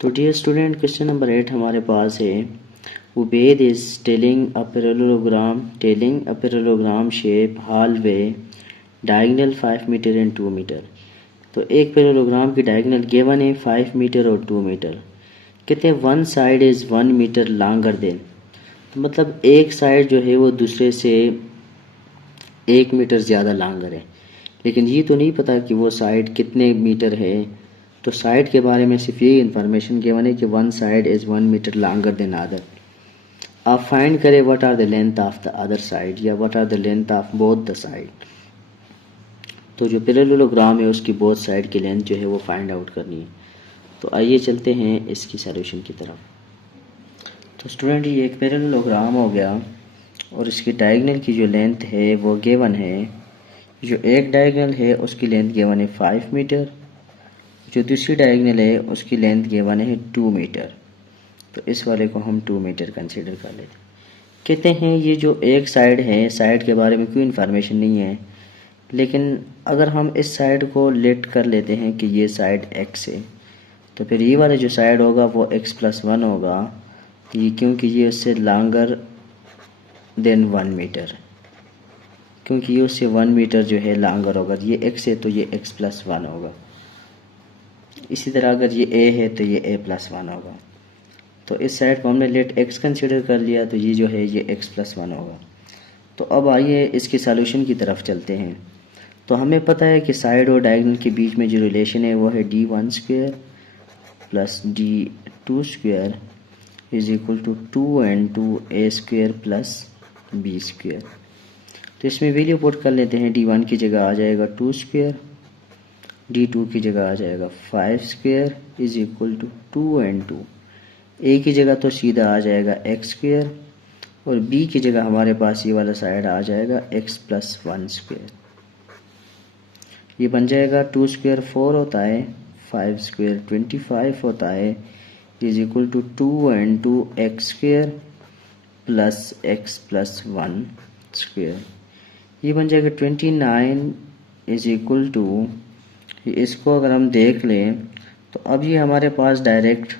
तो dear student, question number 8 हमारे पास है। Ubaid is telling a parallelogram shape halfway diagonal 5 metre and 2 metre. तो एक पैरेललोग्राम की डायगोनल गिवन है 5 मीटर और 2 मीटर। कहते हैं one side is 1 metre longer than. तो मतलब एक साइड जो है वो दूसरे से 1 मीटर ज़्यादा लॉन्गर है, लेकिन ये तो नहीं पता कि वो साइड कितने मीटर है। तो साइड के बारे में सिर्फ ये इन्फॉर्मेशन गिवन है कि one side is 1 metre longer than other. आप फाइंड करें what are the length of the other side या what are the length of both the side. तो जो पैरेललोग्राम है उसकी बोथ साइड की लेंथ जो है वो फाइंड आउट करनी है। तो आइए चलते हैं इसकी सॉल्यूशन की तरफ। तो स्टूडेंट, ये एक पैरेललोग्राम हो गया और इसकी डायगोनल की जो लेंथ है वो गिवन है। जो एक डायगोनल है उसकी लेंथ गिवन है 5 मीटर, जो दूसरी डायगोनल है उसकी लेंथ गिवन है 2 मीटर। तो इस वाले को हम 2 मीटर कंसीडर कर लेते हैं। कहते हैं ये जो एक साइड है, साइड के बारे में कोई इन्फॉर्मेशन नहीं है, लेकिन अगर हम इस साइड को लेट कर लेते हैं कि ये साइड x है, तो फिर ये वाला जो साइड होगा वो x+1 होगा। ये क्योंकि ये उससे लॉन्गर देन 1 मीटर, क्योंकि ये उससे 1 मीटर जो है लॉन्गर होगा। ये x है तो ये x+1 होगा। इसी तरह अगर ये a है तो ये a+1 होगा। तो इस साइड को हमने लेट x कंसीडर कर लिया, तो ये जो है ये x+1 होगा। तो अब आइए इसके सॉल्यूशन की तरफ चलते हैं। तो हमें पता है कि साइड और डायगोनल के बीच में जो रिलेशन है वो है d1² plus d2² is equal to 2n2a² plus b²। तो इसमें वैल्यू पुट कर लेते हैं। d1 की जगह आ जाएगा 2², d2 की जगह आ जाएगा 5² is equal to 2n2। a की जगह तो सीधा आ जाएगा x² और b की जगह हमारे पास ये वाला साइड आ जाएगा x+1²। ये बन जाएगा 2² 4 होता है, 5² 25 होता है, is equal to 2n2x² plus x+1²। ये बन जाएगा 29 इज इक्वल टू, इसको अगर हम देख लें तो अब ये हमारे पास डायरेक्ट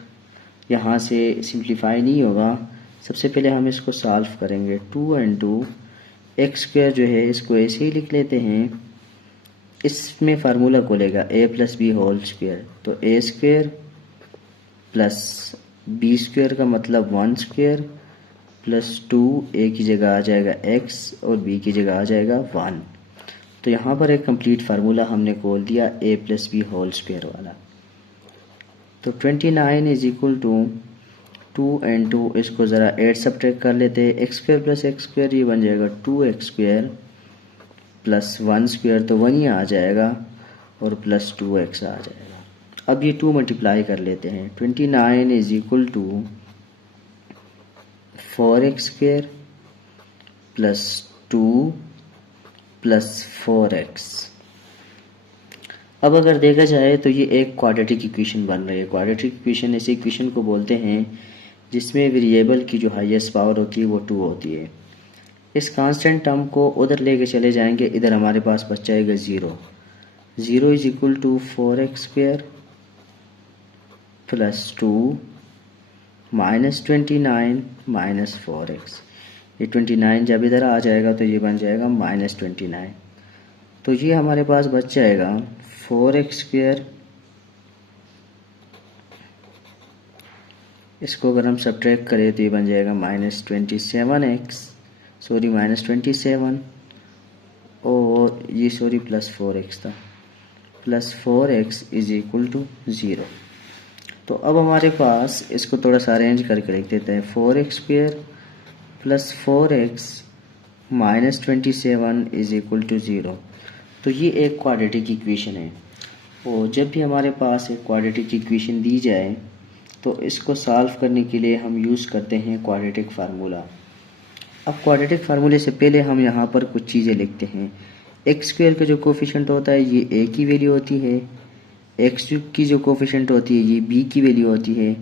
यहाँ से सिंप्लीफाई नहीं होगा। सबसे पहले हम इसको सॉल्व करेंगे। 2n2x² जो है इसको ऐसे ही लिख लेते हैं। इसमें फार्मूला को लेगा a+b² तो a² प्लस b² का मतलब 1² प्लस 2, a की जगह आ जाएगा x और b की जगह आ जाएगा 1। तो यहाँ पर एक कंप्लीट फार्मूला हमने खोल दिया a+b² वाला। तो 29 इज इक्वल टू 2n2, इसको ज़रा 8 सब्ट्रैक्ट कर लेते हैं। x² प्लस x², ये बन जाएगा 2x² प्लस 1² तो 1 ही आ जाएगा और प्लस 2x आ जाएगा। अब ये 2 मल्टीप्लाई कर लेते हैं। 29 is equal to 4x² plus 2 plus 4x। अब अगर देखा जाए तो ये एक क्वाड्रेटिक इक्वेशन बन रही है। क्वाड्रेटिक इक्वेशन ऐसी इक्वेशन को बोलते हैं जिसमें वेरिएबल की जो हाईएस्ट पावर होती है वो 2 होती है। इस कांस्टेंट टर्म को उधर लेके चले जाएंगे, इधर हमारे पास बच जाएगा 0। 0 is equal to 4x² plus 2 minus 29 minus 4x। ये 29 जब इधर आ जाएगा तो ये बन जाएगा -29। तो ये हमारे पास बच जाएगा 4x²। इसको अगर हम सब्ट्रैक्ट करें तो ये बन जाएगा -27 और ये प्लस 4x था, plus 4x is equal to 0। तो अब हमारे पास इसको थोड़ा सा अरेंज करके लिख देते हैं। 4x² plus 4x minus 27 is equal to 0। तो ये एक क्वाड्रेटिक इक्वेशन है। और जब भी हमारे पास एक क्वाड्रेटिक इक्वेशन दी जाए तो इसको सॉल्व करने के लिए हम यूज़ करते हैं क्वाड्रेटिक फार्मूला। अब क्वाड्रेटिक फार्मूले से पहले हम यहाँ पर कुछ चीज़ें लिखते हैं। x² का जो कोफिशिएंट होता है ये a की वैल्यू होती है, x³ की जो कोफिशिएंट होती है ये b की वैल्यू होती है,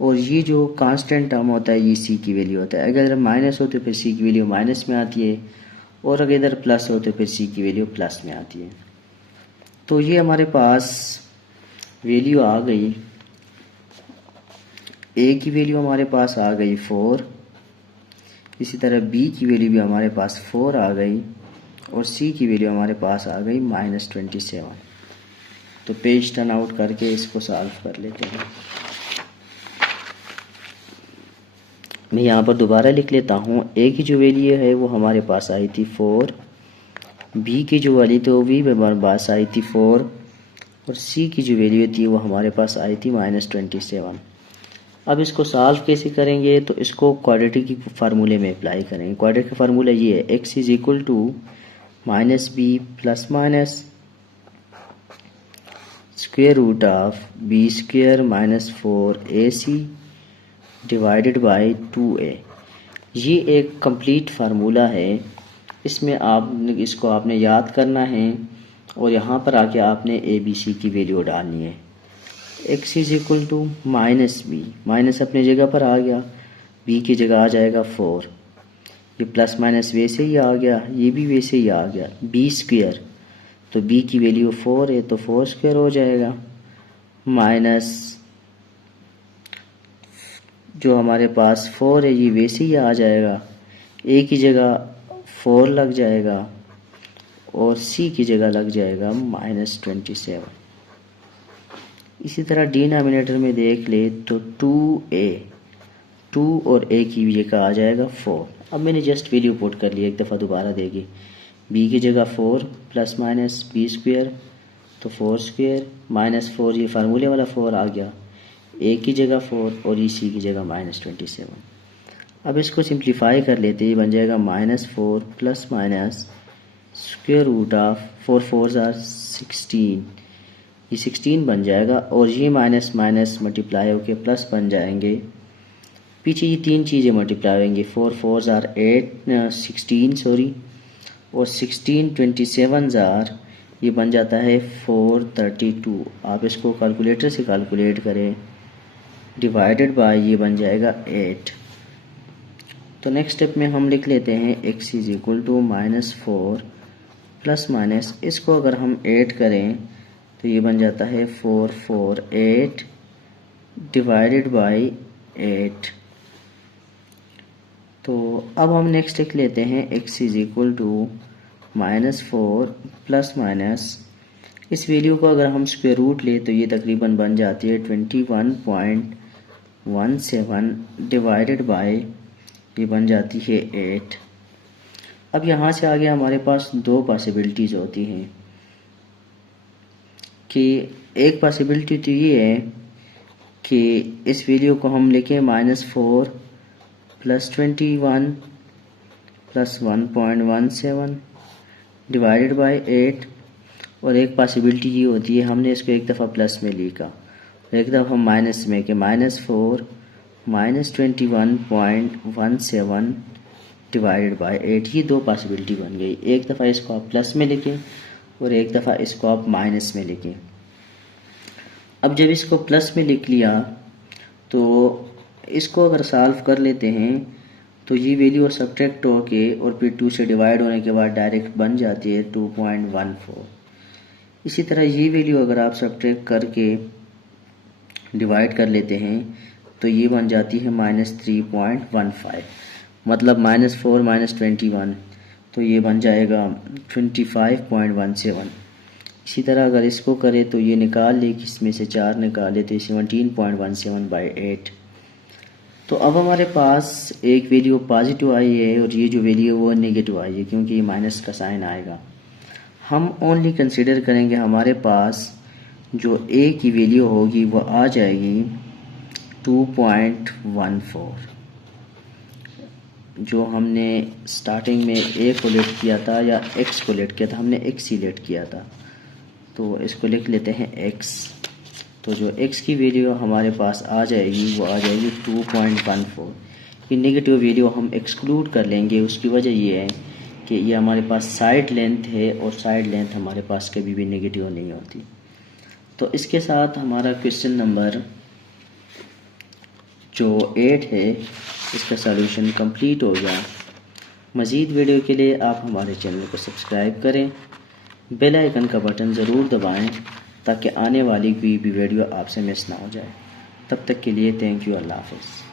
और ये जो कांस्टेंट टर्म होता है ये c की वैल्यू होता है। अगर माइनस हो तो फिर c की वैल्यू माइनस में आती है, और अगर इधर प्लस हो तो फिर c की वैल्यू प्लस में आती है। तो ये हमारे पास वैल्यू आ गई ए की वैल्यू हमारे पास आ गई 4, इसी तरह बी की वैल्यू भी हमारे पास 4 आ गई और सी की वैल्यू हमारे पास आ गई -27। तो पेज टर्न आउट करके इसको सॉल्व कर लेते हैं। मैं यहाँ पर दोबारा लिख लेता हूँ। ए की जो वैल्यू है वो हमारे पास आई थी 4, बी की जो वैल्यू थी वो भी हमारे पास आई थी 4 और सी की जो वैल्यू थी वो हमारे पास आई थी -27। अब इसको सॉल्व कैसे करेंगे, तो इसको क्वाड्रेटिक की फार्मूले में अप्लाई करेंगे। क्वाड्रेटिक का फार्मूला ये है, x is equal to minus b plus minus square root of b square minus 4ac divided by 2a। ये एक कंप्लीट फार्मूला है, इसमें इसको आपने याद करना है और यहाँ पर आके आपने ए बी सी की वैल्यू डालनी है। x is equal to minus b, minus अपनी जगह पर आ गया, b की जगह आ जाएगा 4, ये प्लस माइनस वैसे ही आ गया, ये भी वैसे ही आ गया। b स्क्वायर, तो b की वैल्यू 4 है तो 4 स्क्वायर हो जाएगा, माइनस जो हमारे पास 4 है ये वैसे ही आ जाएगा, a की जगह 4 लग जाएगा और c की जगह लग जाएगा -27। इसी तरह डिनोमिनेटर में देख ले तो 2a, 2 और a की जगह आ जाएगा 4। अब मैंने जस्ट वैल्यू पुट कर लिया, एक दफ़ा दोबारा देगी, b की जगह 4 प्लस माइनस बी स्क्वायर तो 4 स्क्वायर -4, ये फार्मूले वाला 4 आ गया, a की जगह 4 और c की जगह -27। अब इसको सिंप्लीफाई कर लेते, ये बन जाएगा -4 plus minus square root of 4 4 are 16, ये 16 बन जाएगा और ये माइनस माइनस मल्टीप्लाई होके प्लस बन जाएंगे। पीछे ये तीन चीज़ें मल्टीप्लाई होंगी, 4 4 आर 16 सॉरी, और 16 27 आर, ये बन जाता है 432। आप इसको कैलकुलेटर से कैलकुलेट करें, डिवाइडेड बाय ये बन जाएगा 8। तो नेक्स्ट स्टेप में हम लिख लेते हैं x is equal to -4 plus minus, इसको अगर हम ऐड करें तो ये बन जाता है 448 डिवाइडेड बाई 8। तो अब हम नेक्स्ट लिख लेते हैं x is equal to -4 plus minus, इस वैल्यू को अगर हम स्क्वायर रूट ले तो ये तकरीबन बन जाती है 21.17 डिवाइडेड बाई ये बन जाती है 8। अब यहाँ से आगे हमारे पास दो पॉसिबिलिटीज़ होती हैं कि एक पॉसिबिलिटी तो ये है कि इस वैल्यू को हम लिखें -4 प्लस 21 प्लस 1.17 डिवाइडेड बाई 8, और एक पॉसिबिलिटी ये होती है हमने इसको एक दफ़ा प्लस में लिखा और एक दफ़ा माइनस में कि -4 -21.17 डिवाइडेड बाई 8। ये दो पॉसिबिलिटी बन गई, एक दफ़ा इसको आप प्लस में लिखें और एक दफ़ा इसको आप माइनस में लिखें। अब जब इसको प्लस में लिख लिया तो इसको अगर सॉल्व कर लेते हैं तो ये वैल्यू सब्ट्रैक्ट होके और फिर 2 से डिवाइड होने के बाद डायरेक्ट बन जाती है 2.14। इसी तरह ये वैल्यू अगर आप सब्ट्रैक्ट करके डिवाइड कर लेते हैं तो ये बन जाती है -3.15, मतलब -4 -21 तो ये बन जाएगा 25.17। इसी तरह अगर इसको करें तो ये निकाल ले, इसमें से 4 निकाले तो 17.17 बाई 8। तो अब हमारे पास एक वैल्यू पॉजिटिव आई है और ये जो वैल्यू है वो नेगेटिव आई है, क्योंकि ये माइनस का साइन आएगा। हम ओनली कंसिडर करेंगे हमारे पास जो a की वैल्यू होगी वो आ जाएगी 2.14, जो हमने स्टार्टिंग में a को लेट किया था या x को लेट किया था, हमने x ही लेट किया था, तो इसको लिख लेते हैं x। तो जो x की वैल्यू हमारे पास आ जाएगी वो आ जाएगी 2.14। ये नेगेटिव वैल्यू हम एक्सक्लूड कर लेंगे, उसकी वजह ये है कि ये हमारे पास साइड लेंथ है और साइड लेंथ हमारे पास कभी भी नेगेटिव नहीं होती। तो इसके साथ हमारा क्वेश्चन नंबर जो 8 है इसका सॉल्यूशन कंप्लीट हो गया। मज़ीद वीडियो के लिए आप हमारे चैनल को सब्सक्राइब करें, बेल आइकन का बटन ज़रूर दबाएं ताकि आने वाली कोई भी वीडियो आपसे मिस ना हो जाए। तब तक के लिए थैंक यू, अल्लाह हाफ़िज़।